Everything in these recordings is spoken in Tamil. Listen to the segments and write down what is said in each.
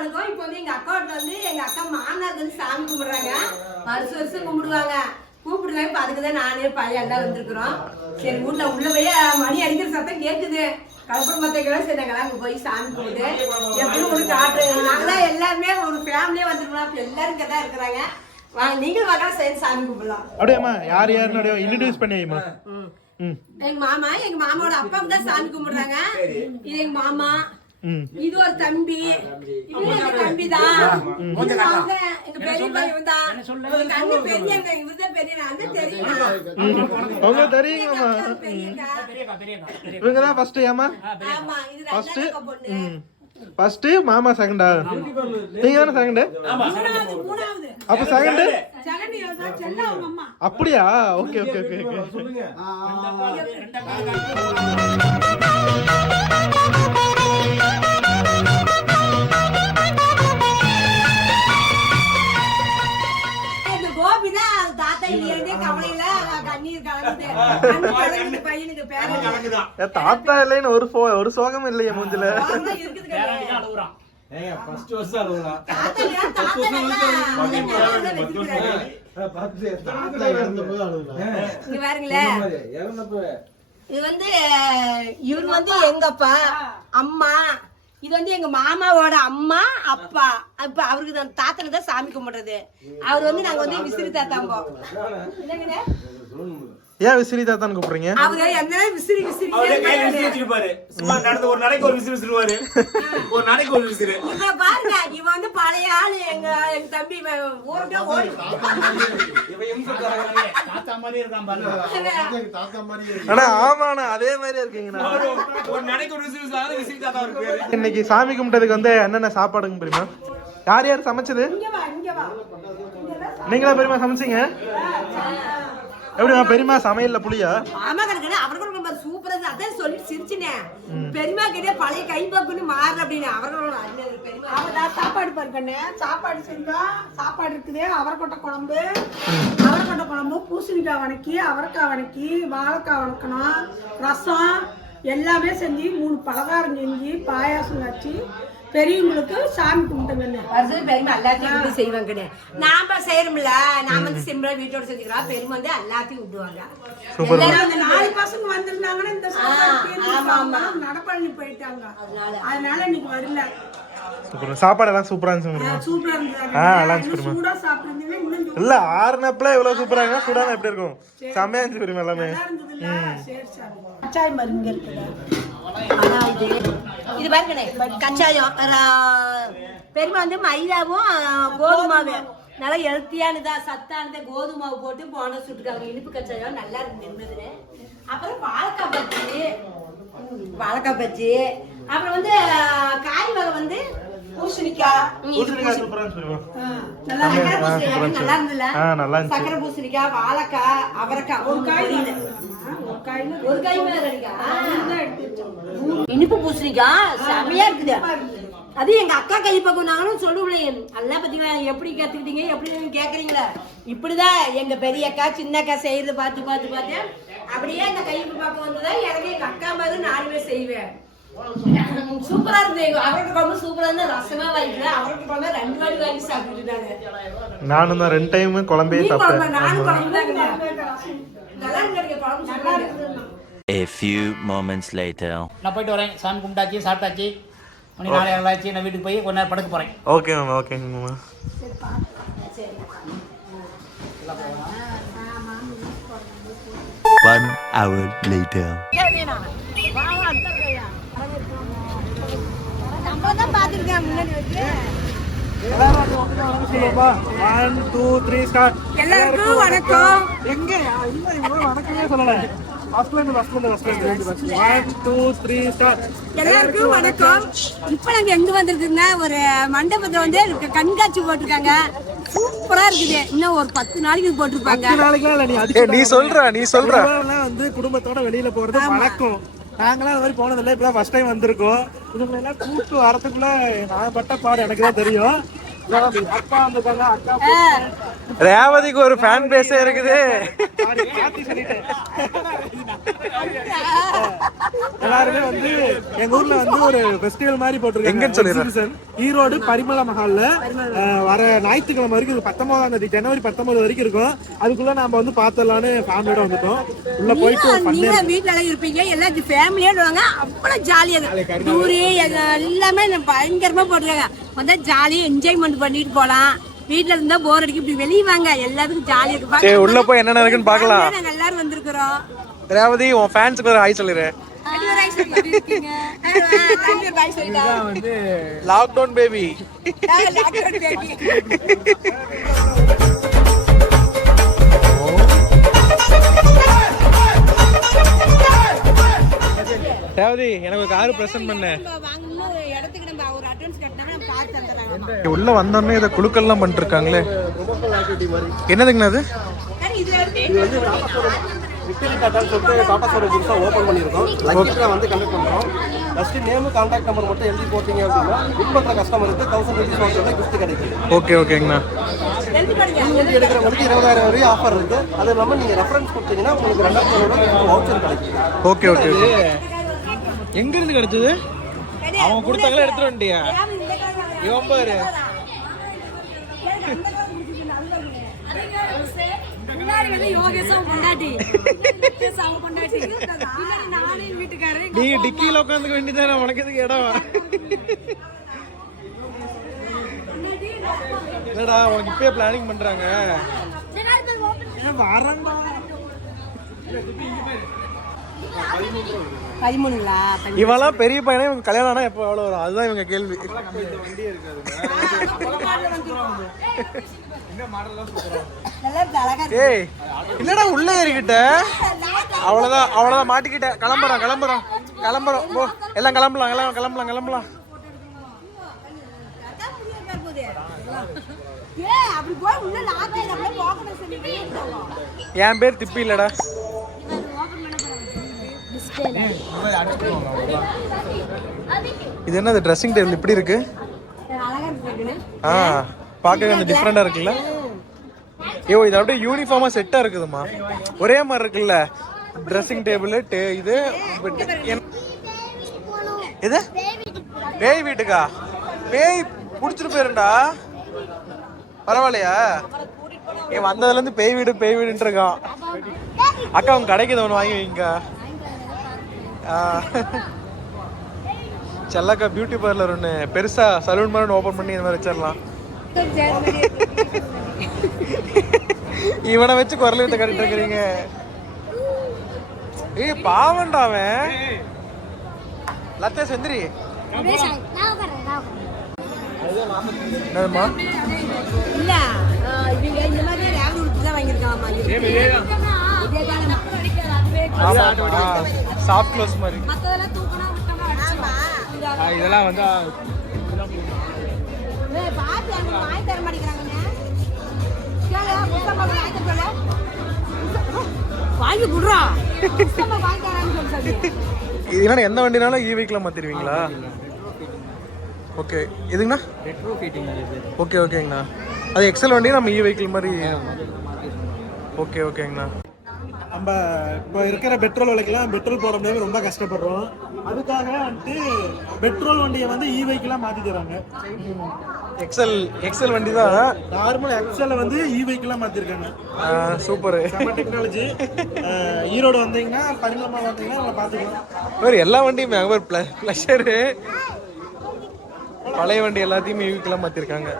வணக்கம் இப்போ வந்து எங்க அக்கா வீட்டுல வந்து எங்க அக்கா மாமனாருக்கு வந்து சாமி கும்பிடுறாங்க. வருஷம் வருஷம் கும்பிடுவாங்க. கூப்பிடுறாங்க இப்போ அதுக்கு தான் நானே பையன் எல்லாம் வந்திருக்கிறோம். சரி வீட்டுல உள்ள போய் மணி அடிக்கிற சத்தம் கேக்குது. கலப்படம் மத்தைக்கெல்லாம் சரி நாங்கள் அங்கே போய் சாமி கும்பிட்டு எப்படி உங்களுக்கு காட்டுறேன் நாங்களாம் எல்லாருமே ஒரு ஃபேமிலியே வந்துருக்கலாம் அப்போ எல்லாரும் இங்கே தான் இருக்கிறாங்க. வாங்க நீங்களும் வாங்க சேர்ந்து சாமி கும்பிடலாம். அப்படியாம்மா யார் யாருன்னு இன்ட்ரடியூஸ் பண்ணி வைம்மா. ம். எங்க மாமா எங்க மாமாவோட அப்பாவுக்கு தான் சாமி கும்பிடுறாங்க. இது எங்க மாமா. இது ஒரு தம்பி. தம்பி. தான் எங்க பெரிய பையன் தான் எங்க அண்ணன் பெரிய எங்க இவர்தான் பெரிய அண்ணன் தெரியும்? உங்க தெரியுங்கம்மா இவங்க தான் ஃபர்ஸ்ட் ஏமா ஆமா இது ஃபர்ஸ்ட் ரெண்டாவது பொண்ணு. ம். ஃபர்ஸ்ட் மாமா செகண்டா நீங்க தானே செகண்ட் அப்ப செகண்ட் அப்படியா? Okay okay okay okay. தாத்தா இல்லைன்னு ஒரு சோ ஒரு சோகம் இல்லையே மூஞ்சில. இருக்குது கிடையாது. ஏங்க ஃபர்ஸ்ட் வருஷம் இது வந்து இவர் வந்து எங்க அப்பா அம்மா. இது வந்து எங்க மாமாவோட அம்மா அப்பா. அப்ப அவருக்கு தான் தாத்தனை தான் சாமி கும்பிடுறது. அவர் வந்து நாங்க வந்து விசிறி தாத்தாம்போ என்னங்கண்ணே? ஏன் விசிறி தாத்தான்னு கூப்பிடுறீங்க? அவரு என்ன விசிறி விசிறி வச்சிருப்பாரு. சும்மா நடந்து ஒரு நாளைக்கு ஒரு விசிறு விசிறுவாரு. ஒரு நாளைக்கு ஒரு விசிறு. இவ பாருங்க இவன் வந்து பழைய ஆளு. எங்க எங்க தம்பி இவன் ஊருக்கே ஓடி. தாத்தா மாதிரி இருக்கான் பாருங்க. ஆனா ஆமாண்ணா அதே மாதிரி இருக்கீங்கண்ணா. ஒரு தாத்தா இன்னைக்கு சாமி கும்பிட்டதுக்கு வந்து என்னென்ன சாப்பாடுங்க பெரியமா யார் யார் சமைச்சது? இங்க வா இங்க வா. நீங்களா பெரியமா சமைச்சீங்க? எப்படிமா பெரியமா சமையல்ல புளியா? ஆமா கணக்கு அவர்களுக்கு சூப்பரா இருக்கு. அதான் சொல்லி சிரிச்சினேன். பெரியமா கிட்ட பழைய கை பக்குன்னு மாறு அப்படின்னு அவர்களோட அண்ணன் பெரியமா அவதான் சாப்பாடு பாருக்கண்ணே சாப்பாடு செஞ்சோம் சாப்பாடு இருக்குது. அவரைக்கொட்டை குழம்பு. அவரைக்கொட்டை குழம்பு பூசணிக்காய் வணக்கி அவரைக்காய் வணக்கி வாழைக்காய் வணக்கணும். ரசம் எல்லாமே செஞ்சு மூணு பலகாரம் செஞ்சு பாயாசம் வச்சு பெரியவங்களுக்கு சாமி கும்பிட்டுங்கண்ணே வருஷம் பெரியமா எல்லாத்தையும் வந்து செய்வாங்கண்ணே நாம செய்யறோம்ல நாம வந்து சிம்பிளா வீட்டோட செஞ்சுக்கலாம் பெரியமா வந்து எல்லாத்தையும் விட்டுவாங்க சூப்பர் எல்லாரும் அந்த வந்து நாலு பசங்க வந்திருந்தாங்கன்னா இந்த நடப்பழனி போயிட்டாங்க. அதனால. அதனால இன்னைக்கு வரல. சூப்பர் சாப்பாடு எல்லாம் சூப்பரா இருந்துச்சு சூப்பரா ஆ, சாப்பிட்டுருந்தீங்கன்னா இன்னும் இல்ல ஆறுனப்பல இவ்வளவு சூப்பரா இருந்தா சூடான எப்படி இருக்கும்? செம்மையா இருந்துச்சு எல்லாமே. இருந்ததுல்ல. சரி சரி. கச்சாய் மருந்து இருக்குது ஆனா இது இது பாருங்கண்ணே கச்சாயம் பெரியமா வந்து மைதாவும் கோதுமாவு. நல்லா ஹெல்த்தியானதா சத்தானதா கோதுமாவு போட்டு போன சுட்டுருக்காங்க இனிப்பு கச்சாயம் நல்லா இருக்கு இருந்தது அப்புறம் வாழைக்காய் பஜ்ஜி. வாழைக்காய் பஜ்ஜி. அப்புறம் வந்து காய் வகை வந்து பூசணிக்காய். நல்லா. நல்லா இருந்துச்சு. சக்கரை பூசணிக்காய் வாழைக்காய் அவரைக்காய் ஒரு காய். ஒரு மேல ரெடிக்கா இனிப்பு பூசணிக்காய் செமையா இருக்குது. அது எங்க அக்கா கை பக்கம் நாங்களும் சொல்லுவேன் அதெல்லாம் பத்தி எப்படி கத்துக்கிட்டீங்க எப்படி நீங்க கேக்குறீங்களா? இப்படிதான் எங்க பெரிய அக்கா சின்ன அக்கா செய்யறது பார்த்து பார்த்து பார்த்து. அப்படியே அந்த கை பக்கம் வந்ததா எனக்கு எங்க அக்கா மாதிரி நானுமே செய்வேன். சூப்பரா இருந்தது. அவருக்கு குழம்பு சூப்பரா இருந்தா ரசமா வாங்கிக்கல. அவருக்கு குழம்பு ரெண்டு வாட்டி வாங்கி சாப்பிட்டுட்டாங்க நானும் தான். ரெண்டு டைம் குழம்பே சாப்பிட்டேன். நானும். குழம்பு A few moments later. நான் போயிட்டு வரேன். சாமி கும்பிட்டாச்சு சாப்பிட்டாச்சு. மணி நாளை ஆச்சு நான் வீட்டுக்கு போய் கொஞ்ச நேரம் படுக்க போறேன். ஓகே மேம் ஓகேங்க மேம் One hour later. நம்ம தான் முன்னாடி வச்சு. ஒன் டூ த்ரீ ஸ்டார்ட் எல்லாருக்கும் வணக்கம் எங்க இல்ல இவ்வளவு வணக்கமே சொல்லல எல்லாருக்கும் வணக்கம். இப்ப நாங்க எங்க வந்திருக்குன்னா ஒரு மண்டபத்துல வந்து கண்காட்சி போட்டிருக்காங்க. சூப்பரா இருக்குது. இன்னும் ஒரு பத்து நாளைக்கு போட்டிருப்பாங்க. நாளைக்கு இல்ல நீ சொல்ற நீ சொல்ற. வந்து குடும்பத்தோட வெளியில போறது வழக்கம். நாங்களாம் அது மாதிரி போனதில்லை. இப்பதான் ஃபர்ஸ்ட் டைம் வந்திருக்கோம். இவங்களை எல்லாம் கூப்பிட்டு வரதுக்குள்ள நான் பட்ட பாடு எனக்கு தான் தெரியும். அப்பா வந்திருக்காங்க அக்கா ரேவதிக்கு ஒரு ஃபேன் பேஸே இருக்குது. எல்லாருமே வந்து எங்க ஊர்ல வந்து ஒரு ஃபெஸ்டிவல் மாதிரி போட்டிருக்காங்க. சொல்லிடுறேன். ஈரோடு பரிமள மஹால்ல வர ஞாயிற்றுக்கிழமை வரைக்கும் இது பத்தொன்பதாம் தேதி ஜனவரி பத்தொன்பது வரைக்கும் இருக்கும். அதுக்குள்ள நாம வந்து பார்த்தலாம்னு ஃபேமிலியோட வந்துட்டோம். உள்ள போயிட்டு நீங்க வீட்டுல இருப்பீங்க. எல்லாம் ஃபேமிலியோட வாங்க அவ்வளவு ஜாலியா டூரு எல்லாமே பயங்கரமா போட்டுருக்காங்க. வந்தா ஜாலியா என்ஜாய்மெண்ட் பண்ணிட்டு போலாம். வீட்ல இருந்தா போர் அடிக்கும் இப்படி வெளிய வாங்க. எல்லாத்துக்கும் ஜாலியா இருக்கு. உள்ள போய் என்னென்ன இருக்குன்னு பார்க்கலாம். family-ஆ நாங்க எல்லாரும் வந்திருக்கிறோம். ரேவதி உன் ஃபேன்ஸுக்கு ஒரு ஹாய் சொல்லிடு. Lockdown baby. ரேவதி எனக்கு ஒரு கார் பிரசன்ட் பண்ண. உள்ள வந்தோடனே இதை குழுக்கள்லாம் பண்ணிட்டு இருக்காங்களே. என்னதுங்கண்ணா அது? இருக்கு. விக்டரி டாட்டான்னு சொல்லிட்டு டாடா ஸ்டோரேஜ் புதுசாக ஓப்பன் பண்ணியிருக்கோம். லக்கிட்டில் வந்து கண்டக்ட் பண்ணுறோம் ஃபஸ்ட்டு நேமு கான்டாக்ட் நம்பர் மட்டும் எழுதி போட்டீங்க அப்படின்னா புக் பண்ணுற கஸ்டமருக்கு தௌசண்ட் ருபீஸ் வந்து கிஃப்ட் கிடைக்கும். ஓகே ஓகேங்கண்ணா எடுக்கிறவங்களுக்கு இருபதாயிரம் வரையும் ஆஃபர் இருக்குது அது இல்லாமல் நீங்கள் ரெஃபரன்ஸ் கொடுத்தீங்கன்னா உங்களுக்கு ரெண்டாயிரத்தி ஐநூறுரூவா வவுச்சர் கிடைக்கும். ஓகே ஓகே ஓகே எங்க இருந்து கிடைச்சது? அவங்க கொடுத்தாங்களா எடுத்துட்டு வந்துட்டியா இவன் பாரு. முன்னாடி வந்து யோகேஷ் அவங்க பொண்டாட்டி. யோகேஷ் அவங்க பொண்டாட்டி. பின்னாடி நானு என் வீட்டுக்காரரு. நீ டிக்கியில உட்காந்துக்க வேண்டியதானே உனக்கு எதுக்கு இடம் என்னடா உனக்கு இப்பயே பிளானிங் பண்றாங்க பதிமூணுங்களா? இவெல்லாம் பெரிய பையனே இவங்க கல்யாணம் ஆனா எப்போ எவ்வளோ வரும்? அதுதான் இவங்க கேள்வி. ஏய் இல்லடா உள்ள ஏறிக்கிட்ட? அவ்வளவுதான் அவ்வளவுதான் மாட்டிக்கிட்ட. கிளம்புறோம் கிளம்புறோம் கிளம்புறோம் போ எல்லாம் கிளம்பலாம் எல்லாம் கிளம்பலாம் கிளம்பலாம். என் பேர் திப்பி இல்லடா இது என்னது ட்ரெஸ்ஸிங் டேபிள் இப்படி இருக்கு? ஆ பார்க்க கொஞ்சம் டிஃப்ரெண்டாக இருக்குல்ல? ஐயோ இது அப்படியே யூனிஃபார்மாக செட்டாக இருக்குதுமா ஒரே மாதிரி இருக்குல்ல? ட்ரெஸ்ஸிங் டேபிள் இது இது பேய் வீட்டுக்கா? பேய் பிடிச்சிட்டு போயிருண்டா பரவாயில்லையா? ஏன் வந்ததுலேருந்து பேய் வீடு பேய் வீடுன்ட்டு இருக்கான். அக்கா உங்க கடைக்கு ஒன்று வாங்கி வைங்க. செல்லக்கா பியூட்டி பார்லர் ஒன்று பெருசா சலூன் மாதிரி ஓப்பன் பண்ணி இந்த மாதிரி வச்சிடலாம். இவனை வச்சு குரல் வித்த கட்டிட்டு இருக்கிறீங்க. ஏய் பாவண்டா அவன். லத்தே செந்திரி. என்னதுமா இல்ல இவங்க இந்த மாதிரி ரேவதி சாஃப்ட் க்ளோஸ் மாதிரி இதெல்லாம் வந்து வாங்கி குடுறா. எந்த வண்டினாலும் இ வெஹிக்கிளாக மாற்றிடுவீங்களா ஓகே இதுங்கண்ணா ரெட்ரோ ஃபீட்டிங் இது ஓகே ஓகேங்கண்ணா அது எக்ஸல் வண்டி நம்ம இ வெஹிக்கிள் மாதிரி ஓகே ஓகேங்கண்ணா நம்ம இப்போ இருக்கிற பெட்ரோல் விலைக்கெல்லாம் பெட்ரோல் போட முடியாம ரொம்ப கஷ்டப்படுறோம். அதுக்காக வந்துட்டு பெட்ரோல் வண்டியை வந்து இ வெஹிக்கிளாக மாற்றி தராங்க எக்ஸல் எக்ஸல் வண்டி தான் நார்மல் எக்ஸலை வந்து இ வெஹிக்கிளாக மாற்றிருக்காங்க சூப்பரு. டெக்னாலஜி ஈரோடு வந்தீங்கன்னா பரிமளமா வந்தீங்கன்னா பார்த்துக்கலாம். வேறு எல்லா வண்டியுமே ப்ள ப்ளஷரு பழைய வண்டி எல்லாத்தையுமே இவிக்கெல்லாம் மாற்றிருக்காங்க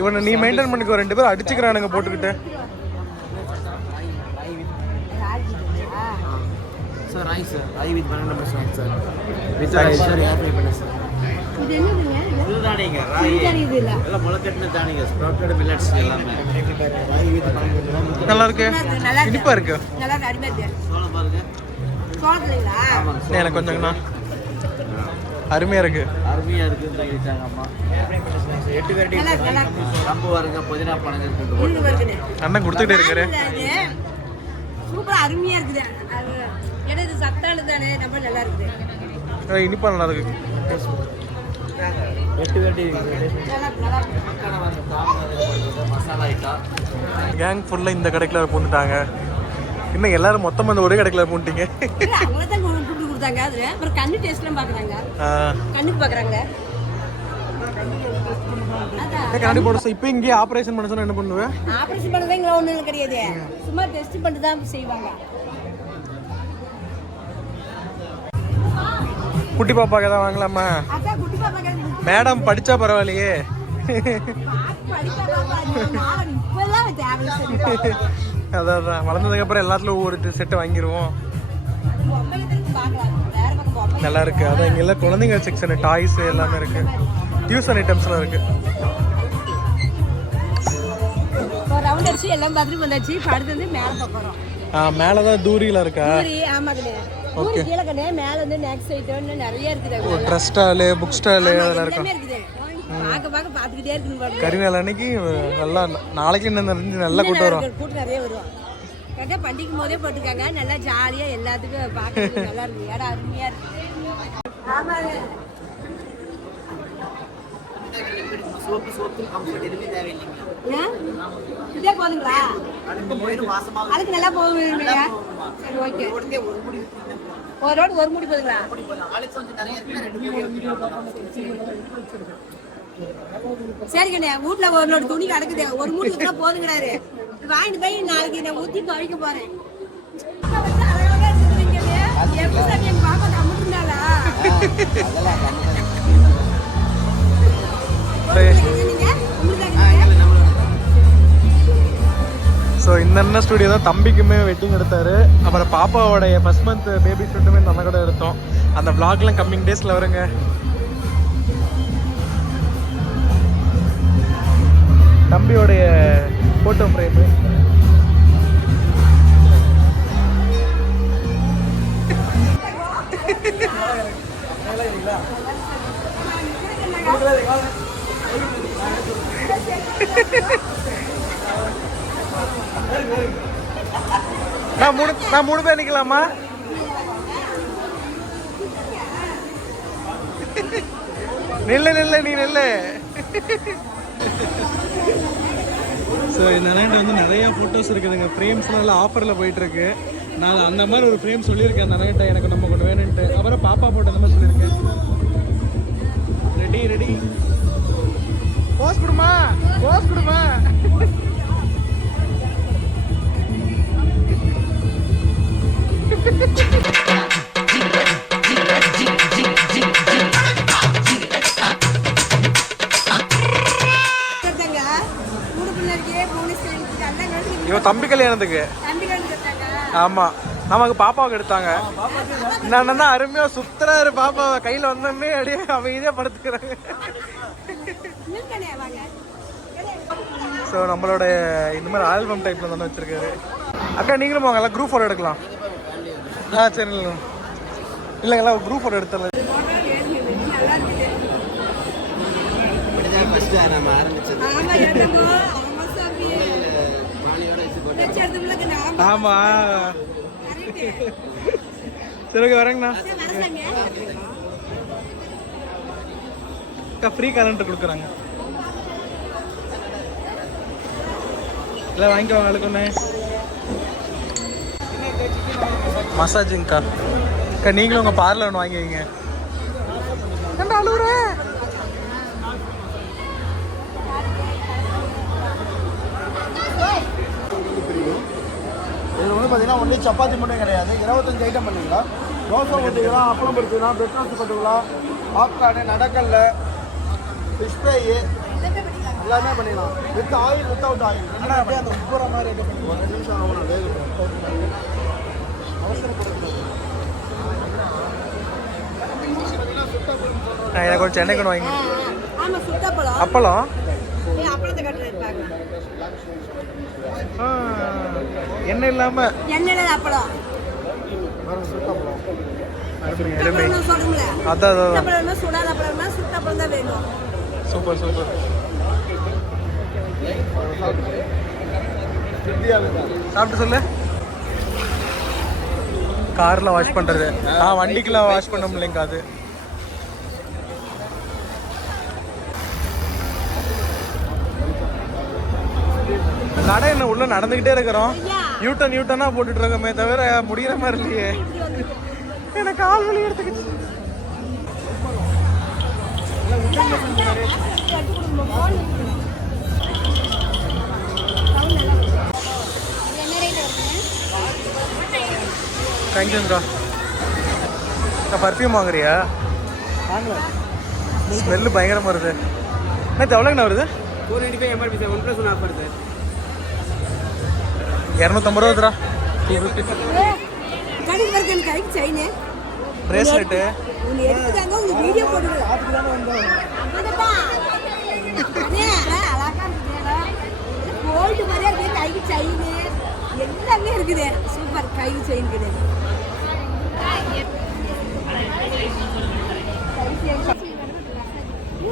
இவனை நீ மெயின்டைன் பண்ணிக்கோ ரெண்டு பேரும் அடிச்சுக்கிறானுங்க போட்டுக்கிட்டு. Sir I with banana masala sir with I sir air fry பண்ண சார் இது என்னதுங்க? இதுதானேங்க எல்லாம் முளைக்கட்டின தானிங்க ஸ்ப்ரவுட்டட் மில்லட்ஸ் எல்லாமே ஐ வித் நல்லா இருக்கு நல்லா இருக்கு. இனிப்பா இருக்கு நல்லா இருக்கு, அருமையா இருக்கு. சோளம் பாருங்க சோளத்துலைங்களா? ஏன் எனக்கு கொஞ்சங்கண்ணா அருமையா இருக்கு அருமையா இருக்குன்னு சொல்லிட்டாங்க அம்மா எட்டு. கம்பு வருங்க புதினா பாருங்கண்ணே. அண்ணன் கொடுத்துக்கிட்டே இருக்காரு. சூப்பரா அருமையா இருக்குது சத்தானது தானே ரொம்ப நல்லா இருக்குது. இனிப்பா நல்லா இருக்கு. கேங் ஃபுல்லாக இந்த கடைக்குள்ள பூந்துட்டாங்க இன்னும் எல்லாரும் மொத்தமாக இந்த ஒரே கடைக்குள்ள பூந்துட்டீங்க கொடுத்தாங்க அதுல. அப்புறம் கண்ணு டேஸ்ட்லாம் பாக்குறாங்க. ஆ. கண்ணுக்கு பாக்குறாங்க. ஏன் கண்ணாடி போட இப்போ இங்கேயே ஆப்ரேஷன் பண்ண சொன்னா என்ன பண்ணுவேன் ஆபரேஷன் பண்ணதே இங்க ஒண்ணும் கிடையாது. சும்மா டெஸ்ட் பண்ணிட்டு தான் செய்வாங்க. குட்டி பாப்பாக்கு ஏதாவது வாங்கலாமா. மேடம் படிச்சா பரவாயில்லையே. அதான் அதான். வளர்ந்ததுக்கு அப்புறம் எல்லாத்துலயும் ஒவ்வொரு செட்டு வாங்கிடுவோம் தான் பொம்பளை. நல்லா இருக்கு. அதான் இங்க எல்லாம் குழந்தைங்க செக்ஷன் டாய்ஸ் எல்லாமே இருக்கு. டியூஷன் ஐட்டம்ஸ்லாம் இருக்கு. ஒரு ரவுண்ட் அடிச்சு எல்லாம் பார்த்துட்டு வந்தாச்சு. அடுத்து வந்து மேல. ஆ மேலே தான் தூரியில் இருக்கா பூரி, பூரி கீழே மேல வந்து item இன்னும் நிறைய இருக்குது. ட்ரெஸ் ஸ்டாலு புக் ஸ்டாலு அதெல்லாம் இருக்கும். பார்க்க பார்க்க பார்த்துக்கிட்டே இருக்கணும். கரிநாள் அன்னைக்கு நல்லா நாளைக்கு இன்னும் நல்லா கூட்டம் வரும் கூட்டம் நிறைய வரும் கரெக்டாக பண்டிகை போதே போட்டிருக்காங்க நல்லா ஜாலியா எல்லாத்துக்கும் பார்க்கறதுக்கு நல்லா இருக்கு. இடம் அருமையா இருக்கு. ஆமாங்க சோப்பு சோப்பு கம்ஃபர்ட் எதுவுமே தேவையில்லைங்க ஏன்? இதே போதுங்களா அதுக்கு நல்லா போகும் இல்லையா சரி ஓகே ஒரு ரோடு ஒரு முடி போதுங்களா? சரி கண்ணே வீட்ல ஒரு லோடு துணி கிடக்குது. ஒரு மூடி ஊத்தினா போதுங்கிறாரு. வாங்கிட்டு போய் நாளைக்கு நான் ஊத்தி துவைக்க போறேன். எப்படி சாமி எங்க பாப்பா கம்முட்டுனாளா? ஸோ இந்த அண்ணன் ஸ்டுடியோ தான் தம்பிக்குமே வெட்டிங் எடுத்தாரு. அப்புறம் பாப்பாவோடைய ஃபர்ஸ்ட் மந்த் பேபி ஷூட்டுமே இந்த அண்ணன் கூட எடுத்தோம். அந்த விளாக்லாம் கம்மிங் டேஸில் வருங்க. தம்பியோடைய ஃபோட்டோ ஃப்ரேமு நான் மூணு நான் மூணு பேர் நிற்கலாமா நில்லு நில்லு நீ நில்லு. ஸோ இந்த அண்ணன் வந்து நிறைய ஃபோட்டோஸ் இருக்குதுங்க. ஃப்ரேம்ஸ்லாம் எல்லாம் ஆஃபரில் போயிட்டுருக்கு. நான் அந்த மாதிரி ஒரு ஃப்ரேம் சொல்லியிருக்கேன் அந்த அண்ணன்ட்ட. எனக்கு நம்ம கொண்டு வேணும்ன்ட்டு. அப்புறம் பாப்பா போட்டோ அந்த மாதிரி சொல்லியிருக்கேன். ரெடி ரெடி போஸ் கொடுமா? போஸ் கொடுமா? இவன் தம்பி கல்யாணத்துக்கு. ஆமா. நமக்கு பாப்பாவுக்கு எடுத்தாங்க அண்ணன் தான் அருமையா சுத்துறாரு பாப்பாவை. கையில வந்தோடனே அப்படியே அமைதியா படுத்துக்கிறாங்க. ஸோ நம்மளோட இந்த மாதிரி ஆல்பம் டைப்ல தானே வச்சிருக்காரு. அக்கா நீங்களும் வாங்க. எல்லாம் குரூப் ஃபோட்டோ எடுக்கலாம். ஆ சரி இல்லைங்க. இல்லைங்க எல்லாம் குரூப் ஃபோட்டோ நம்ம ஆரம்பிச்சது. ஆமா. சரி ஓகே வரேங்கண்ணா. ஃப்ரீ கரண்ட் கொடுக்குறாங்க. இல்லை வாங்கிக்கோ ஒன்று மசாஜிங்க்கா? அக்கா நீங்களும் உங்கள் பார்லர் ஒன்று வாங்கி வைங்க ஏன்டா அழுவுற? இது வந்து பார்த்தீங்கன்னா ஒன்லி சப்பாத்தி மட்டும் கிடையாது. இருபத்தஞ்சு ஐட்டம் பண்ணிக்கலாம் தோசை ஊற்றிக்கலாம் அப்பளம் பொரிச்சுக்கலாம் பிரெட் ரோஸ்ட் போட்டுக்கலாம் பாப்கார்னு நடக்கல்ல ஃபிஷ் ஃப்ரை எல்லாமே பண்ணிக்கலாம். வித் ஆயில் வித்தவுட் ஆயில் அந்த உப்புற மாதிரி பண்ணிக்கலாம் ரெண்டு நிமிஷம் ஆகும் நான் வேகட்டும் நான் எனக்கு ஒரு சென்னை கொண்டு வாங்கி. அப்பளம்? எண்ணெய் இல்லாமல் எண்ணெயில அப்பளம். Super super. சாப்பிட்டு சொல்லு. கார்ல வாஷ் பண்றது. ஆ வண்டிக்குலாம் வாஷ் பண்ண முடியலங்க அது. கடை என்ன உள்ள நடந்துகிட்டே இருக்கிறோம். யூட்டன் யூட்டனா போட்டுட்டு இருக்கோமே தவிர முடிகிற மாதிரி இல்லையே. எனக்கு கால் வலி எடுத்துக்கிச்சு. தேங்க்யூங்கக்கா அக்கா பர்ஃப்யூம் வாங்குறியா? ஸ்மெல்லு பயங்கரமாக வருது. என்ன எவ்வளோங்கண்ணா வருது? Four ninety five MRP sir one plus one offer sir இரநூத்தம்பது ரூபா டூ ஃபிஃப்டி பிரேஸ்லெட்டு எல்லாமே இருக்குது சூப்பர் கைக்கு செயின் கிடையாது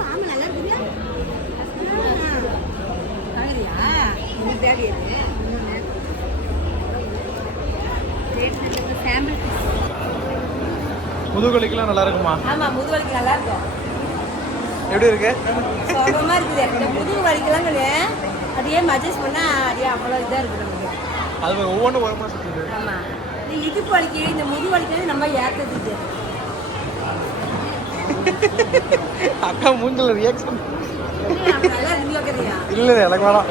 ஆமா நல்லா இருக்குல்ல வாங்குறியா இந்த பேக் இருக்கு சாம்பிள் முதுகுலிக்கெல்லாம் நல்லா இருக்குமா? ஆமா முதுவலிக்கு நல்லா இருக்கும். எப்படி இருக்கு? சுகமா இருக்குது. இந்த முதுகு வலிக்கெல்லாம் அப்படியே மஜஸ் பண்ணா அப்படியே அவ்வளோ இதா இருக்குது நமக்கு. அது ஒவ்வொன்றும் ஒரு மாதம் சுற்றுது ஆமா. இந்த இடுப்பு வலிக்கு இந்த முதுகு வலிக்கு நம்ம ஏத்தது அக்கா மூஞ்சில் ரியாக்ஷன் இல்லை எனக்கு வேணாம்.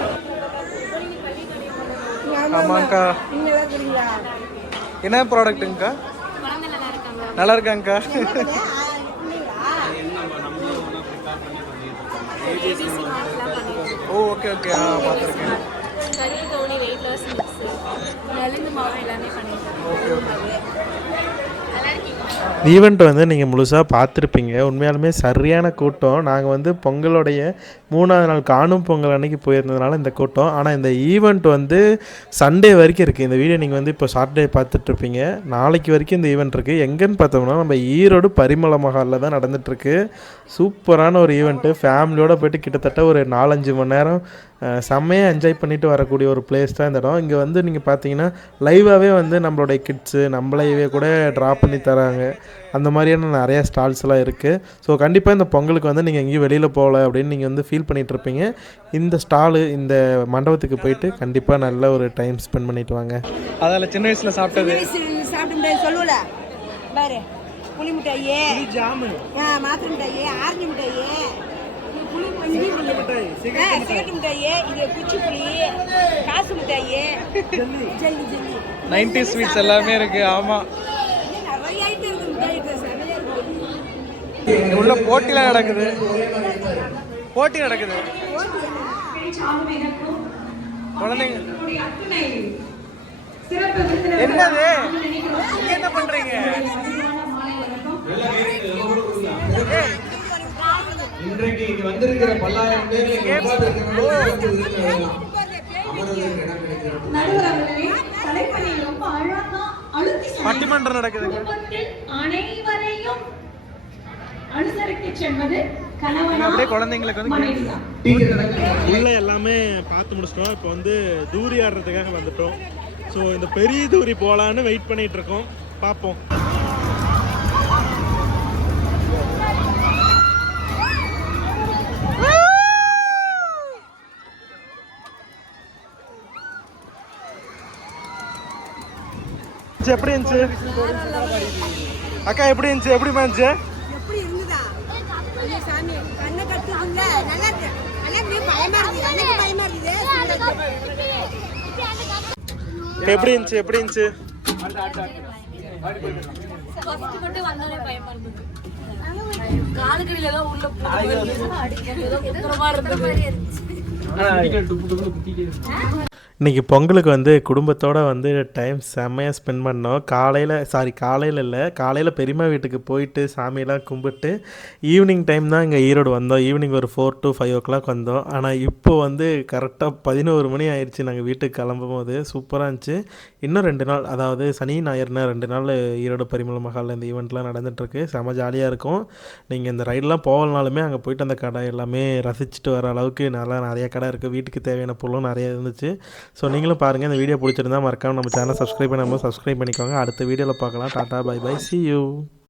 ஆமாங்க்கா நீங்க இருக்கிறீங்களா என்ன ப்ராடக்ட்டுங்கக்கா நல்லா இருக்காங்கக்கா ஓ ஓகே ஓகே ஆ பார்த்துருக்கேன். கறி கவுனி வெயிட் லாஸ் மிக்ஸ் நெலுங்கு மாவு எல்லாமே பண்ணியிருக்கோம் நல்லா இருக்கீங்களா ஈவெண்ட் வந்து நீங்கள் முழுசாக பார்த்துருப்பீங்க. உண்மையாலுமே சரியான கூட்டம். நாங்கள் வந்து பொங்கலுடைய மூணாவது நாள் காணும் பொங்கல் அன்னைக்கு போயிருந்ததுனால இந்த கூட்டம். ஆனால் இந்த ஈவெண்ட் வந்து சண்டே வரைக்கும் இருக்குது இந்த வீடியோ நீங்கள் வந்து இப்போ சாட்டர்டே பார்த்துட்ருப்பீங்க. நாளைக்கு வரைக்கும் இந்த ஈவெண்ட் இருக்குது எங்கேன்னு பார்த்தோம்னா நம்ம ஈரோடு பரிமள மகாலில் தான் நடந்துகிட்ருக்கு சூப்பரான ஒரு ஈவெண்ட்டு ஃபேமிலியோடு போய்ட்டு கிட்டத்தட்ட ஒரு நாலஞ்சு மணி நேரம் செம்மையாக என்ஜாய் பண்ணிட்டு வரக்கூடிய ஒரு பிளேஸ் தான் இந்த இடம். இங்கே வந்து நீங்கள் பார்த்தீங்கன்னா லைவாகவே வந்து நம்மளுடைய கிட்ஸு நம்மளையவே கூட ட்ராப் பண்ணி தராங்க. அந்த மாதிரியான நிறைய ஸ்டால்ஸ்லாம் இருக்குது ஸோ கண்டிப்பாக இந்த பொங்கலுக்கு வந்து நீங்கள் எங்கேயும் வெளியில் போகல அப்படின்னு நீங்கள் வந்து ஃபீல் பண்ணிட்டு இருப்பீங்க. இந்த ஸ்டாலு இந்த மண்டபத்துக்கு போயிட்டு கண்டிப்பாக நல்ல ஒரு டைம் ஸ்பெண்ட் பண்ணிட்டு வாங்க. அதில் சின்ன வயசில் சாப்பிட்டது. சாப்பிட்டு பாரு புளி மிட்டாயி. ஆ மாத்திரை மிட்டாயி ஆரஞ்சு மிட்டாய். சிகரெட் மிட்டாயி இது குச்சி புளி காசு மிட்டாயி ஜல்லி ஜல்லி நைன்டி ஸ்வீட்ஸ் எல்லாமே இருக்கு இருக்கு உள்ள போட்டிலாம் நடக்குது போட்டி நடக்குது குழந்தைங்க என்னது என்ன பண்றீங்க ஏய், இன்றைக்கு இங்க வந்திருக்கிற பல்லாயிரம் பேர்ல. பட்டிமன்றம் நடக்குதுங்க குடும்பத்தில் அனைவரையும் அனுசரித்து செல்வது அப்படியே குழந்தைங்களுக்கு வந்து உள்ள எல்லாமே பார்த்து முடிச்சிட்டோம். இப்போ வந்து தூரி ஆடுறதுக்காக வந்துட்டோம். ஸோ இந்த பெரிய தூரி போகலான்னு வெயிட் பண்ணிட்டு இருக்கோம். பார்ப்போம். இருந்துச்சு, எப்படி இருந்துச்சு? அக்கா எப்படி இருந்துச்சு? எப்படி இருந்துச்சு? எப்படி இருந்துச்சு? எப்படி இருந்துச்சு? காலுக்கடியில உள்ள மாதிரி இருந்துச்சு இன்னைக்கு பொங்கலுக்கு வந்து குடும்பத்தோடு வந்து டைம் செம்மையாக ஸ்பெண்ட் பண்ணோம். காலையில் சாரி காலையில் இல்லை காலையில் பெரியம்மா வீட்டுக்கு போயிட்டு சாமியெல்லாம் கும்பிட்டு ஈவினிங் டைம் தான் இங்கே ஈரோடு வந்தோம். ஈவினிங் ஒரு four to five o'clock வந்தோம். ஆனால் இப்போ வந்து கரெக்டாக பதினோரு மணி ஆயிடுச்சு நாங்கள் வீட்டுக்கு கிளம்பும் போது சூப்பராக இருந்துச்சு. இன்னும் ரெண்டு நாள் அதாவது சனி ஞாயிறுனா ரெண்டு நாள் ஈரோடு பரிமள மகாலில் இந்த ஈவெண்ட்லாம் நடந்துகிட்ருக்கு செம ஜாலியாக இருக்கும். நீங்கள் இந்த ரைடெலாம் போகலனாலுமே அங்கே போயிட்டு அந்த கடை எல்லாமே ரசிச்சுட்டு வர அளவுக்கு நல்லா நிறைய கடை இருக்குது வீட்டுக்கு தேவையான பொருளும் நிறைய இருந்துச்சு. ஸோ நீங்களும் பாருங்கள் இந்த வீடியோ பிடிச்சிருந்தா மறக்காமல் நம்ம சேனல் சப்ஸ்கிரைப் பண்ணாமல் சப்ஸ்கிரைப் பண்ணிக்கோங்க. அடுத்த வீடியோவில் பார்க்கலாம். Tata bye bye see you